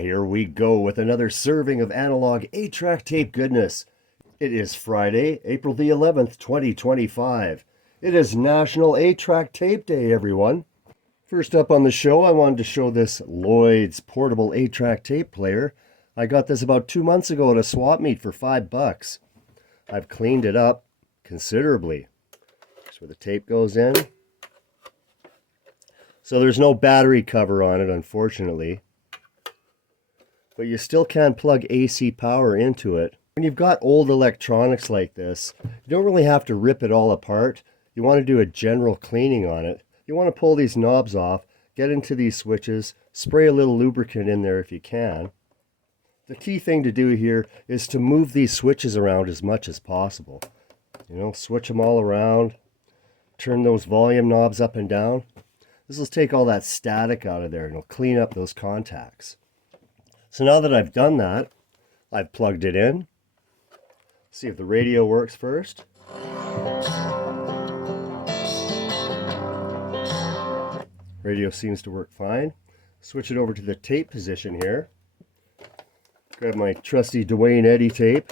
Here we go with another serving of analog 8-track tape goodness. It is Friday, April the 11th, 2025. It is National 8-track Tape Day, everyone. First up on the show, I wanted to show this Lloyd's portable 8-track tape player. I got this about 2 months ago at a swap meet for $5. I've cleaned it up considerably. That's where the tape goes in. So there's no battery cover on it, unfortunately. But you still can plug AC power into it. When you've got old electronics like this, you don't really have to rip it all apart. You want to do a general cleaning on it. You want to pull these knobs off, get into these switches, spray a little lubricant in there if you can. The key thing to do here is to move these switches around as much as possible. You know, switch them all around, turn those volume knobs up and down. This will take all that static out of there and it'll clean up those contacts. So now that I've done that, I've plugged it in. See if the radio works first. Radio seems to work fine. Switch it over to the tape position here. Grab my trusty Duane Eddy tape.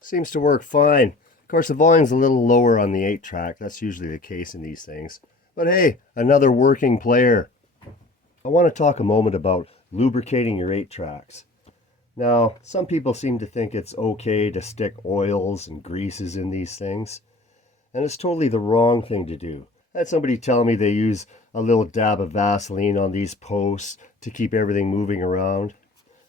Seems to work fine. Of course, the volume's a little lower on the 8-track. That's usually the case in these things. But hey, another working player. I want to talk a moment about lubricating your 8-tracks. Now, some people seem to think it's okay to stick oils and greases in these things. And it's totally the wrong thing to do. I had somebody tell me they use a little dab of Vaseline on these posts to keep everything moving around.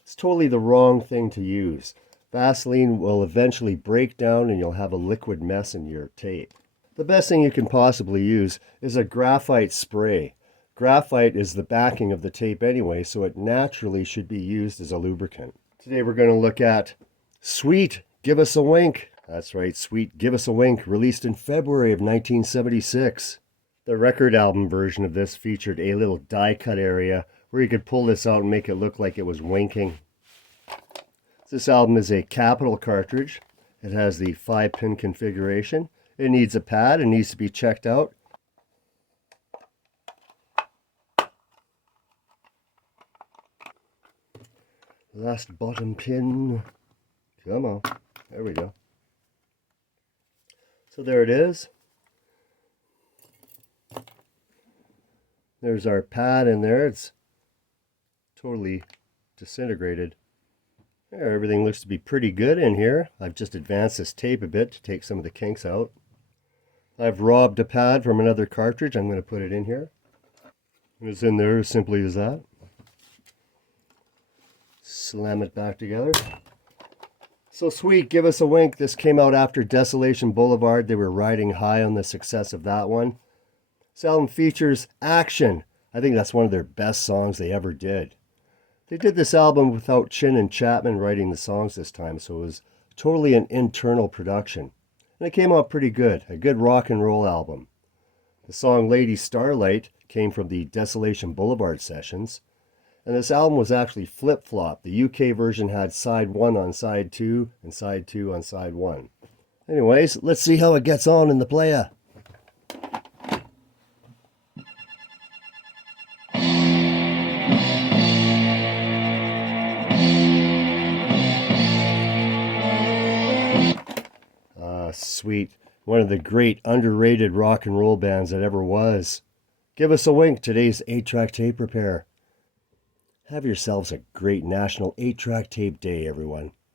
It's totally the wrong thing to use. Vaseline will eventually break down and you'll have a liquid mess in your tape. The best thing you can possibly use is a graphite spray. Graphite is the backing of the tape anyway, so it naturally should be used as a lubricant. Today we're going to look at Sweet, Give Us a Wink. That's right, Sweet, Give Us a Wink, released in February of 1976. The record album version of this featured a little die cut area where you could pull this out and make it look like it was winking. This album is a Capital cartridge. It has the 5-pin configuration. It needs a pad and needs to be checked out. Last bottom pin. Come on. There we go. So there it is. There's our pad in there. It's totally disintegrated. There, everything looks to be pretty good in here. I've just advanced this tape a bit to take some of the kinks out. I've robbed a pad from another cartridge. I'm going to put it in here. And it's in there as simply as that. Slam it back together. So Sweet, Give Us a Wink. This came out after Desolation Boulevard. They were riding high on the success of that one. This album features Action. I think that's one of their best songs they ever did. They did this album without Chin and Chapman writing the songs this time, so it was totally an internal production. And it came out pretty good, a good rock and roll album. The song Lady Starlight came from the Desolation Boulevard sessions. And this album was actually flip-flop. The UK version had side 1 on side 2 and side 2 on side 1. Anyways, let's see how it gets on in the player. Sweet. One of the great underrated rock and roll bands that ever was. Give Us a Wink, today's 8-track tape repair. Have yourselves a great National 8-track Tape Day, everyone.